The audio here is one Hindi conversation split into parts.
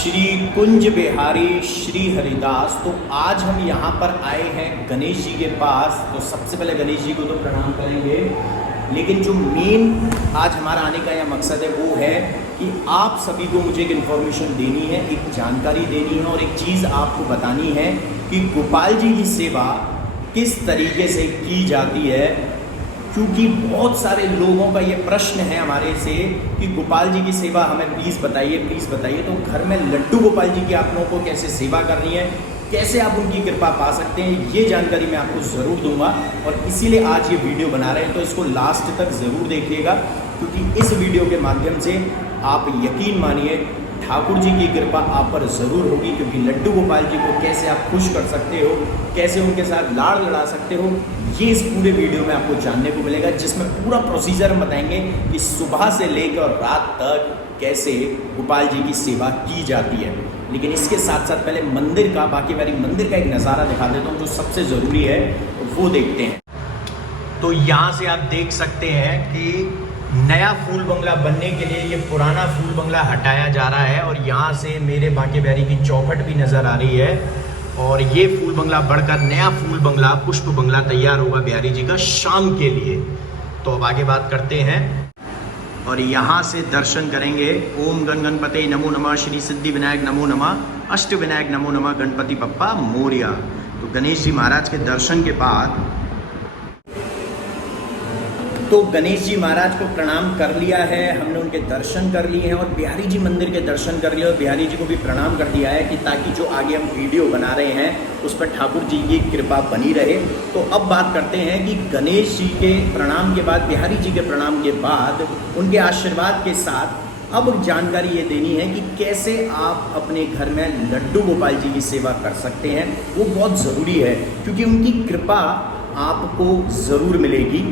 श्री कुंज बिहारी श्री हरिदास। तो आज हम यहाँ पर आए हैं गणेश जी के पास। तो सबसे पहले गणेश जी को तो प्रणाम करेंगे, लेकिन जो मेन आज हमारा आने का यह मकसद है वो है कि आप सभी को मुझे एक इन्फॉर्मेशन देनी है, एक जानकारी देनी है और एक चीज़ आपको बतानी है कि गोपाल जी की सेवा किस तरीके से की जाती है। क्योंकि बहुत सारे लोगों का ये प्रश्न है हमारे से कि गोपाल जी की सेवा हमें प्लीज़ बताइए। तो घर में लड्डू गोपाल जी की आप लोगों को कैसे सेवा करनी है, कैसे आप उनकी कृपा पा सकते हैं, ये जानकारी मैं आपको ज़रूर दूंगा। और इसीलिए आज ये वीडियो बना रहे हैं, तो इसको लास्ट तक ज़रूर देखिएगा, क्योंकि इस वीडियो के माध्यम से आप यकीन मानिए ठाकुर जी की कृपा आप पर ज़रूर होगी। क्योंकि लड्डू गोपाल जी को कैसे आप खुश कर सकते हो, कैसे उनके साथ लाड़ लड़ा सकते हो, ये इस पूरे वीडियो में आपको जानने को मिलेगा, जिसमें पूरा प्रोसीजर हम बताएंगे कि सुबह से लेकर रात तक कैसे गोपाल जी की सेवा की जाती है। लेकिन इसके साथ साथ पहले मंदिर का, बाकी बारी मंदिर का एक नज़ारा दिखा देता हूँ जो सबसे ज़रूरी है, वो देखते हैं। तो यहाँ से आप देख सकते हैं कि नया फूल बंगला बनने के लिए ये पुराना फूल बंगला हटाया जा रहा है और यहाँ से मेरे बांके बिहारी की चौखट भी नज़र आ रही है। और ये फूल बंगला बढ़कर नया फूल बंगला, पुष्प बंगला तैयार होगा बिहारी जी का शाम के लिए। तो अब आगे बात करते हैं और यहाँ से दर्शन करेंगे। ओम गण गणपते नमो नमः, श्री सिद्धि विनायक नमो नमः, अष्ट विनायक नमो नमः, गणपति बप्पा मोरिया। तो गणेश जी महाराज के दर्शन के बाद तो गणेश जी महाराज को प्रणाम कर लिया है, हमने उनके दर्शन कर लिए हैं और बिहारी जी मंदिर के दर्शन कर लिए और बिहारी जी को भी प्रणाम कर दिया है कि ताकि जो आगे हम वीडियो बना रहे हैं उस पर ठाकुर जी की कृपा बनी रहे। तो अब बात करते हैं कि गणेश जी के प्रणाम के बाद, बिहारी जी के प्रणाम के बाद, उनके आशीर्वाद के साथ अब जानकारी ये देनी है कि कैसे आप अपने घर में लड्डू गोपाल जी की सेवा कर सकते हैं। वो बहुत ज़रूरी है क्योंकि उनकी कृपा आपको ज़रूर मिलेगी।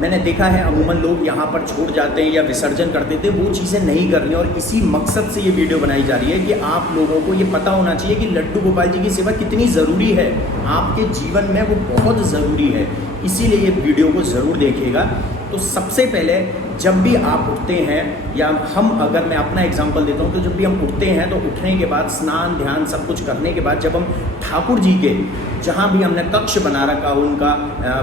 मैंने देखा है अमूमन लोग यहाँ पर छोड़ जाते हैं या विसर्जन कर देते हैं, वो चीज़ें नहीं करनी। और इसी मकसद से ये वीडियो बनाई जा रही है कि आप लोगों को ये पता होना चाहिए कि लड्डू गोपाल जी की सेवा कितनी ज़रूरी है आपके जीवन में, वो बहुत ज़रूरी है। इसीलिए ये वीडियो को ज़रूर देखिएगा। तो सबसे पहले जब भी आप उठते हैं, या अगर मैं अपना एग्जांपल देता हूँ, तो जब भी हम उठते हैं तो उठने के बाद स्नान ध्यान सब कुछ करने के बाद जब हम ठाकुर जी के जहाँ भी हमने कक्ष बना रखा हो, उनका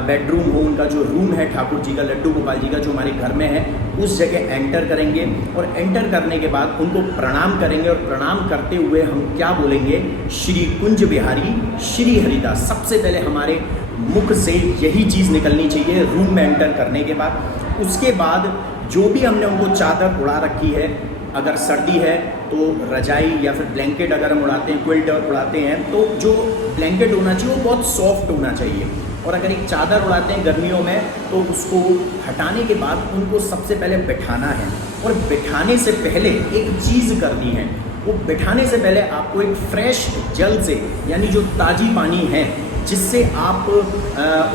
बेडरूम हो, उनका जो रूम है ठाकुर जी का, लड्डू गोपाल जी का जो हमारे घर में है, उस जगह एंटर करेंगे। और एंटर करने के बाद उनको प्रणाम करेंगे और प्रणाम करते हुए हम क्या बोलेंगे, श्री कुंज बिहारी श्री हरिदास। सबसे पहले हमारे मुख से यही चीज़ निकलनी चाहिए रूम में एंटर करने के बाद। उसके बाद जो भी हमने उनको चादर उड़ा रखी है, अगर सर्दी है तो रजाई या फिर ब्लैंकेट अगर हम उड़ाते हैं, क्विल्ट उड़ाते हैं, तो जो ब्लैंकेट होना चाहिए वो बहुत सॉफ्ट होना चाहिए। और अगर एक चादर उड़ाते हैं गर्मियों में तो उसको हटाने के बाद उनको सबसे पहले बिठाना है। और बिठाने से पहले एक चीज़ करनी है, वो बिठाने से पहले आपको एक फ्रेश जल से, यानी जो ताज़ी पानी है जिससे आप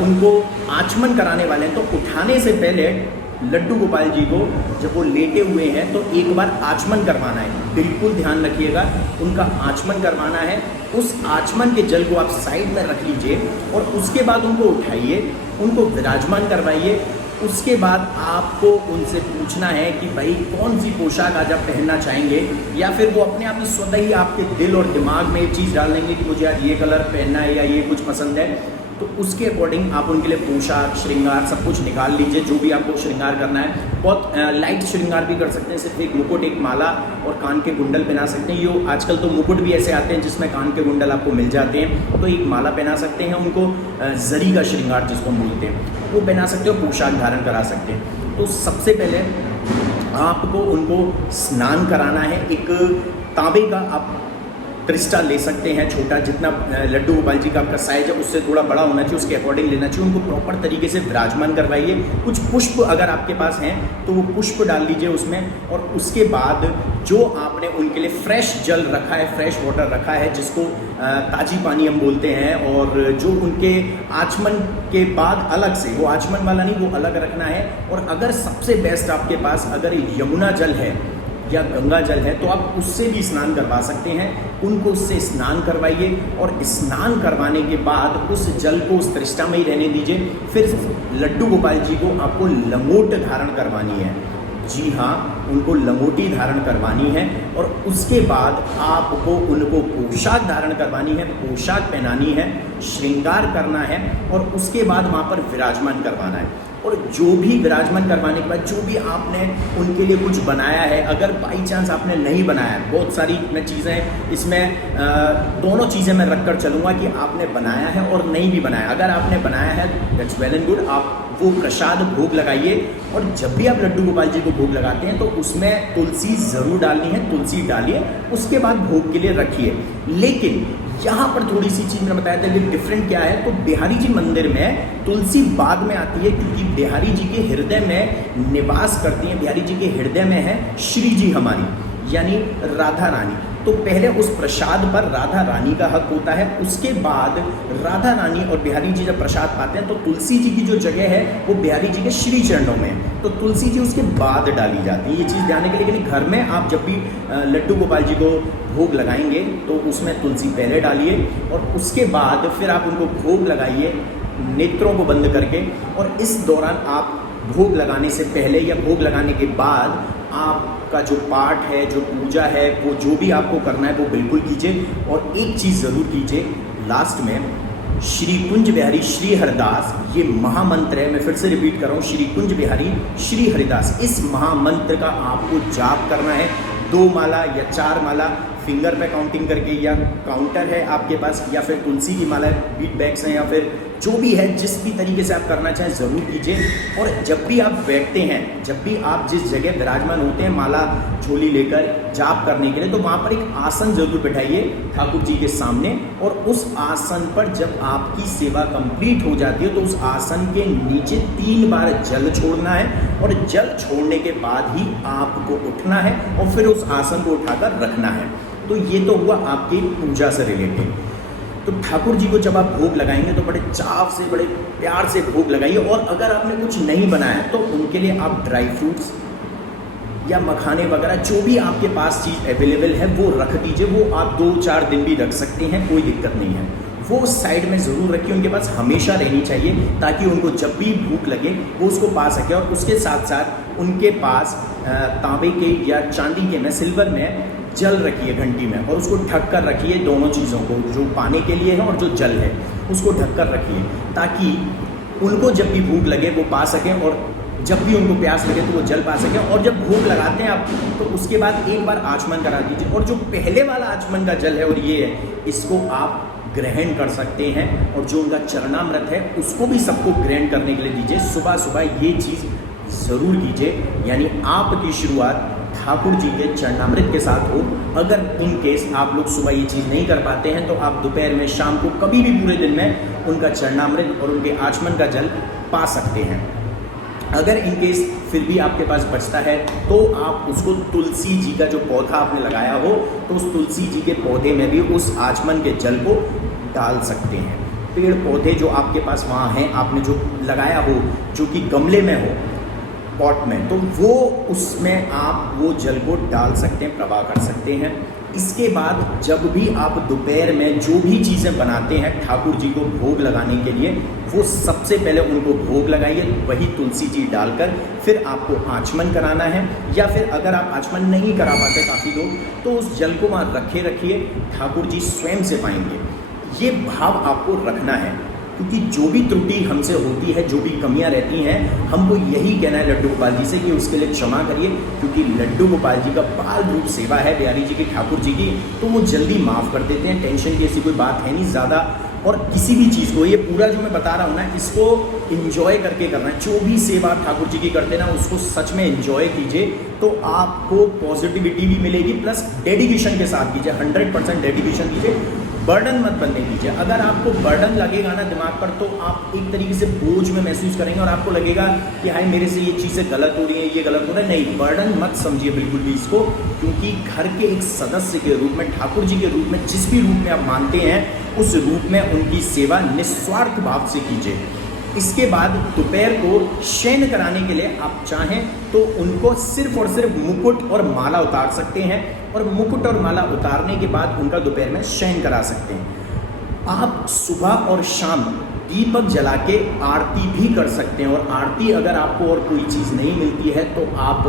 उनको आचमन कराने वाले हैं, तो उठाने से पहले लड्डू गोपाल जी को जब वो लेटे हुए हैं तो एक बार आचमन करवाना है। बिल्कुल ध्यान रखिएगा, उनका आचमन करवाना है। उस आचमन के जल को आप साइड में रख लीजिए और उसके बाद उनको उठाइए, उनको विराजमान करवाइए। उसके बाद आपको उनसे पूछना है कि भाई कौन सी पोशाक आज आप पहनना चाहेंगे, या फिर वो अपने आप ही स्वतः ही आपके दिल और दिमाग में एक चीज़ डाल देंगे कि मुझे आज ये कलर पहनना है या ये कुछ पसंद है। तो उसके अकॉर्डिंग आप उनके लिए पोशाक, श्रृंगार सब कुछ निकाल लीजिए, जो भी आपको श्रृंगार करना है। बहुत लाइट श्रृंगार भी कर सकते हैं, सिर्फ एक मुकुट, एक माला और कान के कुंडल पहना सकते हैं। ये आजकल तो मुकुट भी ऐसे आते हैं जिसमें कान के कुंडल आपको मिल जाते हैं, तो एक माला पहना सकते हैं। उनको जरी का श्रृंगार जिसको हम बोलते हैं वो पहना सकते हो, पोशाक धारण करा सकते हैं। तो सबसे पहले आपको उनको स्नान कराना है। एक तांबे का आप क्रिस्टल ले सकते हैं, छोटा, जितना लड्डू गोपाल जी का आपका साइज है उससे थोड़ा बड़ा होना चाहिए, उसके अकॉर्डिंग लेना चाहिए। उनको प्रॉपर तरीके से विराजमान करवाइए। कुछ पुष्प अगर आपके पास हैं तो वो पुष्प डाल लीजिए उसमें। और उसके बाद जो आपने उनके लिए फ्रेश जल रखा है, फ्रेश वाटर रखा है, जिसको ताज़ी पानी हम बोलते हैं, और जो उनके आचमन के बाद अलग से, वो आचमन वाला नहीं, वो अलग रखना है। और अगर सबसे बेस्ट आपके पास अगर यमुना जल है या गंगा जल है तो आप उससे भी स्नान करवा सकते हैं। उनको उससे स्नान करवाइए और स्नान करवाने के बाद उस जल को उस तृष्णा में ही रहने दीजिए। फिर लड्डू गोपाल जी को आपको लंगोट धारण करवानी है। जी हाँ, उनको लंगोटी धारण करवानी है और उसके बाद आपको उनको पोशाक धारण करवानी है, पोशाक पहनानी है, श्रृंगार करना है और उसके बाद वहाँ पर विराजमान करवाना है। और जो भी विराजमान करवाने के बाद जो भी आपने उनके लिए कुछ बनाया है, अगर बाई चांस आपने नहीं बनाया है, बहुत सारी मैं चीज़ें इसमें दोनों चीज़ें मैं रख कर चलूँगा कि आपने बनाया है और नहीं भी बनाया। अगर आपने बनाया है दैट्स वेल एंड गुड, आप वो प्रसाद भोग लगाइए। और जब भी आप लड्डू गोपाल जी को भोग लगाते हैं तो उसमें तुलसी ज़रूर डालनी है, तुलसी डालिए, उसके बाद भोग के लिए रखिए। लेकिन यहाँ पर थोड़ी सी चीज़ मैंने बताया था कि डिफरेंट क्या है, तो बिहारी जी मंदिर में तुलसी बाद में आती है क्योंकि बिहारी जी के हृदय में निवास करती हैं, बिहारी जी के हृदय में है श्री जी हमारी यानी राधा रानी। तो पहले उस प्रसाद पर राधा रानी का हक होता है, उसके बाद राधा रानी और बिहारी जी जब प्रसाद पाते हैं तो तुलसी जी की जो जगह है वो बिहारी जी के श्री चरणों में है, तो तुलसी जी उसके बाद डाली जाती है। ये चीज़ ध्यान रखिए। लेकिन घर में आप जब भी लड्डू गोपाल जी को भोग लगाएंगे तो उसमें तुलसी पहले डालिए और उसके बाद फिर आप उनको भोग लगाइए नेत्रों को बंद करके। और इस दौरान आप भोग लगाने से पहले या भोग लगाने के बाद आपका जो पाठ है, जो पूजा है, वो जो भी आपको करना है वो बिल्कुल कीजिए। और एक चीज़ ज़रूर कीजिए लास्ट में, श्री कुंज बिहारी श्री हरिदास, ये महामंत्र है, मैं फिर से रिपीट कर रहा हूँ, श्री कुंज बिहारी श्री हरिदास। इस महामंत्र का आपको जाप करना है, 2 माला या 4 माला फिंगर पे काउंटिंग करके, या काउंटर है आपके पास, या फिर तुलसी की माला, बीट बैग्स हैं, या फिर जो भी है, जिस भी तरीके से आप करना चाहें ज़रूर कीजिए। और जब भी आप बैठते हैं, जब भी आप जिस जगह विराजमान होते हैं माला झोली लेकर जाप करने के लिए, तो वहाँ पर एक आसन जरूर बिठाइए ठाकुर जी के सामने। और उस आसन पर जब आपकी सेवा कंप्लीट हो जाती है तो उस आसन के नीचे 3 बार जल छोड़ना है और जल छोड़ने के बाद ही आपको उठना है और फिर उस आसन को उठाकर रखना है। तो ये तो हुआ आपकी पूजा से रिलेटेड। तो ठाकुर जी को जब आप भोग लगाएंगे तो बड़े चाव से, बड़े प्यार से भोग लगाइए। और अगर आपने कुछ नहीं बनाया तो उनके लिए आप ड्राई फ्रूट्स या मखाने वगैरह जो भी आपके पास चीज़ अवेलेबल है वो रख दीजिए। वो आप 2-4 दिन भी रख सकते हैं, कोई दिक्कत नहीं है। वो साइड में ज़रूर रखिए, उनके पास हमेशा रहनी चाहिए ताकि उनको जब भी भूख लगे वो उसको पा सके। और उसके साथ साथ उनके पास तांबे के या चांदी के में, सिल्वर में जल रखिए घंटी में, और उसको ढक कर रखिए। दोनों चीज़ों को, जो पाने के लिए है और जो जल है, उसको ढक कर रखिए ताकि उनको जब भी भूख लगे वो पा सकें और जब भी उनको प्यास लगे तो वो जल पा सकें। और जब भोग लगाते हैं आप तो उसके बाद एक बार आचमन करा दीजिए। और जो पहले वाला आचमन का जल है और ये है, इसको आप ग्रहण कर सकते हैं। और जो उनका चरणामृत है उसको भी सबको ग्रहण करने के लिए दीजिए। सुबह सुबह ये चीज़ ज़रूर कीजिए, यानी आपकी शुरुआत ठाकुर जी के चरणामृत के साथ हो। अगर इन केस आप लोग सुबह ये चीज़ नहीं कर पाते हैं तो आप दोपहर में, शाम को, कभी भी पूरे दिन में उनका चरणामृत और उनके आचमन का जल पा सकते हैं। अगर इन केस फिर भी आपके पास बचता है तो आप उसको तुलसी जी का जो पौधा आपने लगाया हो तो उस तुलसी जी के पौधे में भी उस आचमन के जल को डाल सकते हैं। पेड़ पौधे जो आपके पास वहाँ हैं, आपने जो लगाया हो, जो कि गमले में हो, पॉट में, तो वो उसमें आप वो जल को डाल सकते हैं, प्रवाह कर सकते हैं। इसके बाद जब भी आप दोपहर में जो भी चीज़ें बनाते हैं ठाकुर जी को भोग लगाने के लिए, वो सबसे पहले उनको भोग लगाइए, वही तुलसी जी डालकर फिर आपको आचमन कराना है। या फिर अगर आप आचमन नहीं करा पाते काफ़ी लोग, तो उस जल को वहाँ रखिए, ठाकुर जी स्वयं से पाएंगे। ये भाव आपको रखना है, क्योंकि जो भी त्रुटि हमसे होती है, जो भी कमियां रहती हैं, हमको यही कहना है लड्डू गोपाल जी से कि उसके लिए क्षमा करिए। क्योंकि लड्डू गोपाल जी का बाल रूप सेवा है बिहारी जी की, ठाकुर जी की, तो वो जल्दी माफ़ कर देते हैं। टेंशन की ऐसी कोई बात है नहीं ज़्यादा। और किसी भी चीज़ को, ये पूरा जो मैं बता रहा हूँ ना, इसको इन्जॉय करके करना है। जो भी सेवा ठाकुर जी की करते ना, उसको सच में इन्जॉय कीजिए, तो आपको पॉजिटिविटी भी मिलेगी, प्लस डेडिकेशन के साथ कीजिए, 100% डेडिकेशन कीजिए। बर्डन मत बनने दीजिए। अगर आपको बर्डन लगेगा ना दिमाग पर, तो आप एक तरीके से बोझ में महसूस करेंगे और आपको लगेगा कि हाय मेरे से ये चीज़ें गलत हो रही हैं, ये गलत हो रहा है। नहीं, बर्डन मत समझिए बिल्कुल भी इसको, क्योंकि घर के एक सदस्य के रूप में, ठाकुर जी के रूप में, जिस भी रूप में आप मानते हैं, उस रूप में उनकी सेवा निस्वार्थ भाव से कीजिए। इसके बाद दोपहर को शयन कराने के लिए आप चाहें तो उनको सिर्फ और सिर्फ मुकुट और माला उतार सकते हैं, और मुकुट और माला उतारने के बाद उनका दोपहर में शयन करा सकते हैं। आप सुबह और शाम दीपक जला के आरती भी कर सकते हैं। और आरती अगर आपको और कोई चीज़ नहीं मिलती है तो आप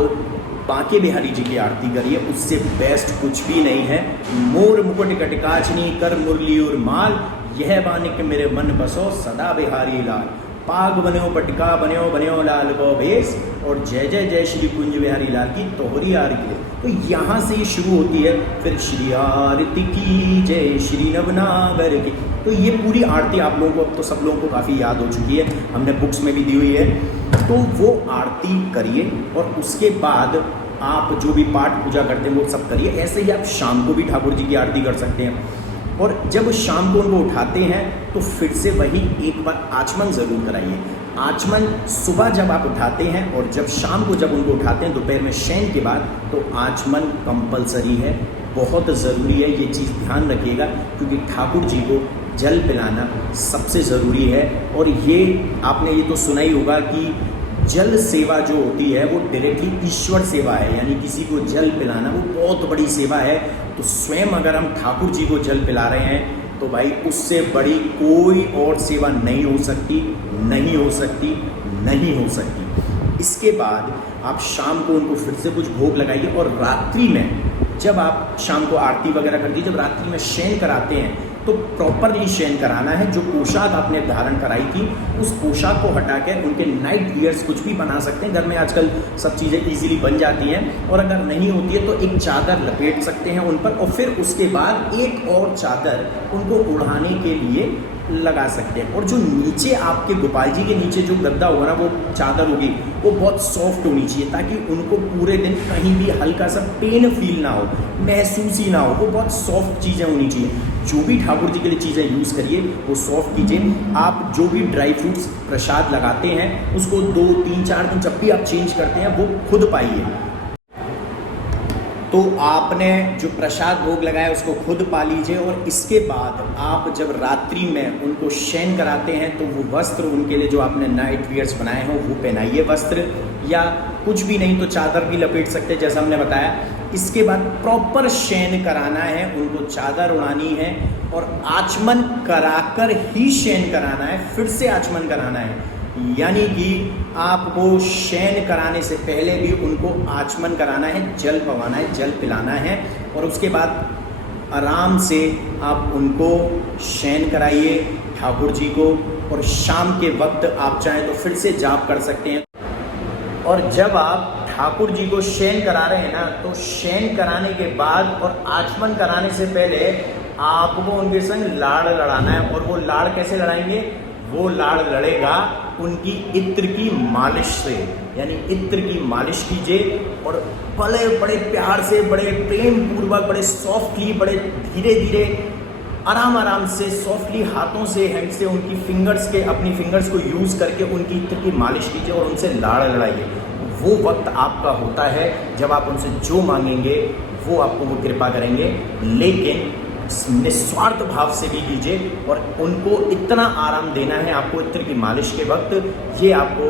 बांके बिहारी जी की आरती करिए, उससे बेस्ट कुछ भी नहीं है। मोर मुकुट कटकाचनी कर मुरली और माल, यह बानिक मेरे मन बसो सदा बिहारी लाल। पाग बन्यो पटका बन्यो बन्यो लाल को भेस, और जय जय जय श्री कुंज बिहारी लाल की तोहरी आरती। तो यहाँ से ये शुरू होती है, फिर श्री आरती की जय श्री नवनागर की। तो ये पूरी आरती आप लोगों को अब तो सब लोगों को काफ़ी याद हो चुकी है, हमने बुक्स में भी दी हुई है। तो वो आरती करिए और उसके बाद आप जो भी पाठ पूजा करते हैं वो सब करिए। ऐसे ही आप शाम को भी ठाकुर जी की आरती कर सकते हैं। और जब शाम को उनको उठाते हैं तो फिर से वही एक बार आचमन ज़रूर कराइए। आचमन सुबह जब आप उठाते हैं और जब शाम को जब उनको उठाते हैं दोपहर में शयन के बाद, तो आचमन कंपलसरी है, बहुत ज़रूरी है। ये चीज़ ध्यान रखिएगा, क्योंकि ठाकुर जी को जल पिलाना सबसे ज़रूरी है। और ये आपने ये तो सुना ही होगा कि जल सेवा जो होती है वो डायरेक्टली ईश्वर सेवा है, यानी किसी को जल पिलाना वो बहुत बड़ी सेवा है। तो स्वयं अगर हम ठाकुर जी को जल पिला रहे हैं तो भाई उससे बड़ी कोई और सेवा नहीं हो सकती, नहीं हो सकती, नहीं हो सकती। इसके बाद आप शाम को उनको फिर से कुछ भोग लगाइए, और रात्रि में जब आप शाम को आरती वगैरह कर दी, जब रात्रि में शयन कराते हैं तो प्रॉपरली शयन कराना है। जो पोशाक आपने धारण कराई थी उस पोशाक को हटा के उनके नाइट वियर्स कुछ भी बना सकते हैं। घर में आजकल सब चीज़ें इजीली बन जाती हैं, और अगर नहीं होती है तो एक चादर लपेट सकते हैं उन पर, और फिर उसके बाद एक और चादर उनको उड़ाने के लिए लगा सकते हैं। और जो नीचे आपके गोपाल जी के नीचे जो गद्दा होगा ना, वो चादर होगी, वो बहुत सॉफ्ट होनी चाहिए, ताकि उनको पूरे दिन कहीं भी हल्का सा पेन फील ना हो, महसूस ही ना हो। वो बहुत सॉफ्ट चीज़ें होनी चाहिए। जो भी ठाकुर जी के लिए चीज़ें यूज़ करिए वो सॉफ्ट कीजिए। आप जो भी ड्राई फ्रूट्स प्रसाद लगाते हैं उसको 2, 3, 4 दिन जब भी आप चेंज करते हैं वो खुद पाइए। तो आपने जो प्रसाद भोग लगाया उसको खुद पा लीजिए, और इसके बाद आप जब रात्रि में उनको शयन कराते हैं तो वो वस्त्र उनके लिए जो आपने नाइट वियर्स बनाए हों वो पहनाइए वस्त्र, या कुछ भी नहीं तो चादर भी लपेट सकते हैं जैसा हमने बताया। इसके बाद प्रॉपर शयन कराना है, उनको चादर उड़ानी है, और आचमन कराकर ही शयन कराना है, फिर से आचमन कराना है। यानी कि आपको शयन कराने से पहले भी उनको आचमन कराना है, जल पवाना है, जल पिलाना है, और उसके बाद आराम से आप उनको शयन कराइए ठाकुर जी को। और शाम के वक्त आप चाहें तो फिर से जाप कर सकते हैं। और जब आप ठाकुर जी को शयन करा रहे हैं ना, तो शयन कराने के बाद और आचमन कराने से पहले आपको उनके संग लाड़ लड़ाना है। और वो लाड़ कैसे लड़ाएंगे? वो लाड़ लड़ेगा उनकी इत्र की मालिश से, यानी इत्र की मालिश कीजिए, और बड़े बड़े प्यार से, बड़े प्रेम पूर्वक, बड़े सॉफ्टली, बड़े धीरे धीरे, आराम आराम से, सॉफ्टली हाथों से, हैंड से, उनकी फिंगर्स के, अपनी फिंगर्स को यूज़ करके उनकी इत्र की मालिश कीजिए और उनसे लाड़ लड़ाइए। वो वक्त आपका होता है जब आप उनसे जो मांगेंगे वो आपको वो कृपा करेंगे, लेकिन निस्वार्थ भाव से भी कीजिए। और उनको इतना आराम देना है आपको इत्र की मालिश के वक्त। ये आपको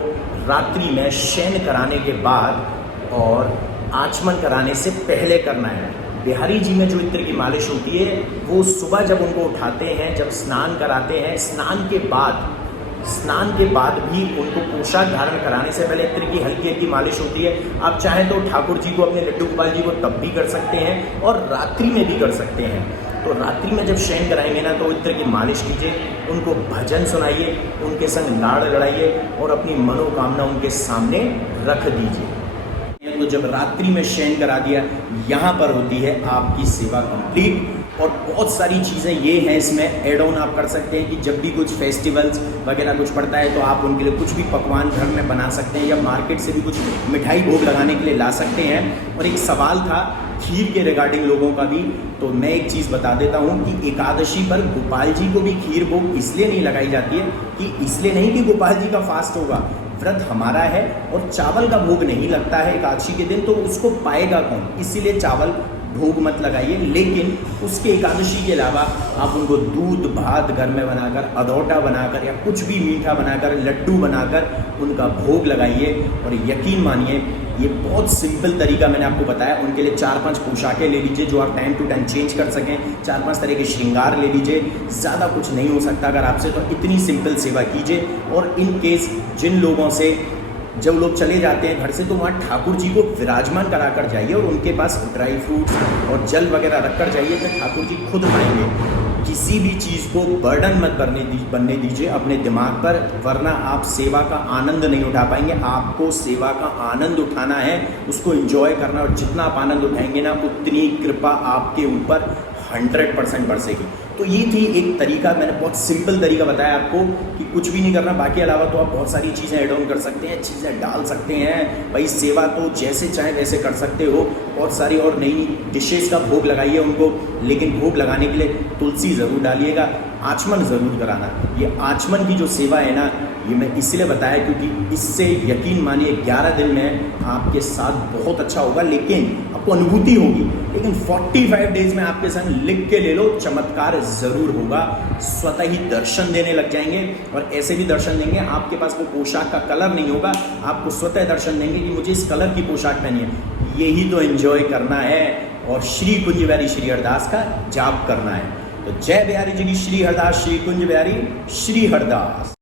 रात्रि में शयन कराने के बाद और आचमन कराने से पहले करना है। बिहारी जी में जो इत्र की मालिश होती है वो सुबह जब उनको उठाते हैं, जब स्नान कराते हैं, स्नान के बाद भी उनको पोशाक धारण कराने से पहले इत्र की हल्की हल्की मालिश होती है। आप चाहें तो ठाकुर जी को, अपने लड्डू गोपाल जी को तब भी कर सकते हैं और रात्रि में भी कर सकते हैं। तो रात्रि में जब शयन कराएंगे ना तो इत्र की मालिश कीजिए, उनको भजन सुनाइए, उनके संग लाड़ लड़ाइए और अपनी मनोकामना उनके सामने रख दीजिए। तो जब रात्रि में शयन करा दिया, यहाँ पर होती है आपकी सेवा कंप्लीट। और बहुत सारी चीज़ें ये हैं इसमें ऐड ऑन आप कर सकते हैं कि जब भी कुछ फेस्टिवल्स वगैरह कुछ पड़ता है तो आप उनके लिए कुछ भी पकवान घर में बना सकते हैं, या मार्केट से भी कुछ मिठाई भोग लगाने के लिए ला सकते हैं। और एक सवाल था खीर के रिगार्डिंग लोगों का भी, तो मैं एक चीज़ बता देता हूँ कि एकादशी पर गोपाल जी को भी खीर भोग इसलिए नहीं लगाई जाती है कि इसलिए नहीं कि गोपाल जी का फास्ट होगा, व्रत हमारा है और चावल का भोग नहीं लगता है एकादशी के दिन, तो उसको पाएगा कौन, इसीलिए चावल भोग मत लगाइए। लेकिन उसके एकादशी के अलावा आप उनको दूध भात घर में बनाकर, अदौटा बनाकर, या कुछ भी मीठा बनाकर, लड्डू बनाकर उनका भोग लगाइए। और यकीन मानिए ये बहुत सिंपल तरीका मैंने आपको बताया। उनके लिए 4-5 पोशाकें ले लीजिए जो आप टाइम टू टाइम चेंज कर सकें, 4-5 तरह के श्रृंगार ले लीजिए, ज़्यादा कुछ नहीं हो सकता अगर आपसे, तो इतनी सिंपल सेवा कीजिए। और इन केस जिन लोगों से जब लोग चले जाते हैं घर से तो वहाँ ठाकुर जी को विराजमान करा कर जाइए और उनके पास ड्राई फ्रूट्स और जल वगैरह रख कर जाइए तो ठाकुर जी खुद खाएंगे। किसी भी चीज़ को बर्डन मत बनने दीजिए अपने दिमाग पर, वरना आप सेवा का आनंद नहीं उठा पाएंगे। आपको सेवा का आनंद उठाना है, उसको एंजॉय करना, और जितना आप आनंद उठाएंगे ना उतनी कृपा आपके ऊपर 100% बरसेगी। तो ये थी एक तरीका, मैंने बहुत सिंपल तरीका बताया आपको कि कुछ भी नहीं करना। बाकी अलावा तो आप बहुत सारी चीज़ें ऐड ऑन कर सकते हैं, चीज़ें डाल सकते हैं। भाई सेवा तो जैसे चाहे वैसे कर सकते हो। बहुत सारी और नई नई डिशेज़ का भोग लगाइए उनको, लेकिन भोग लगाने के लिए तुलसी ज़रूर डालिएगा, आचमन ज़रूर कराना। ये आचमन की जो सेवा है ना, ये मैं इसलिए बताया क्योंकि इससे यकीन मानिए 11 दिन में आपके साथ बहुत अच्छा होगा, लेकिन आपको अनुभूति होगी। लेकिन 45 डेज में आपके संग लिख के ले लो, चमत्कार ज़रूर होगा। स्वतः ही दर्शन देने लग जाएंगे, और ऐसे भी दर्शन देंगे आपके पास वो पोशाक का कलर नहीं होगा, आपको स्वतः दर्शन देंगे कि मुझे इस कलर की पोशाक पहनी है। यही तो एंजॉय करना है और श्री कुंज बिहारी श्री हरदास का जाप करना है। तो जय बिहारी जी की श्री हरदास, श्री कुंज बिहारी श्री हरदास।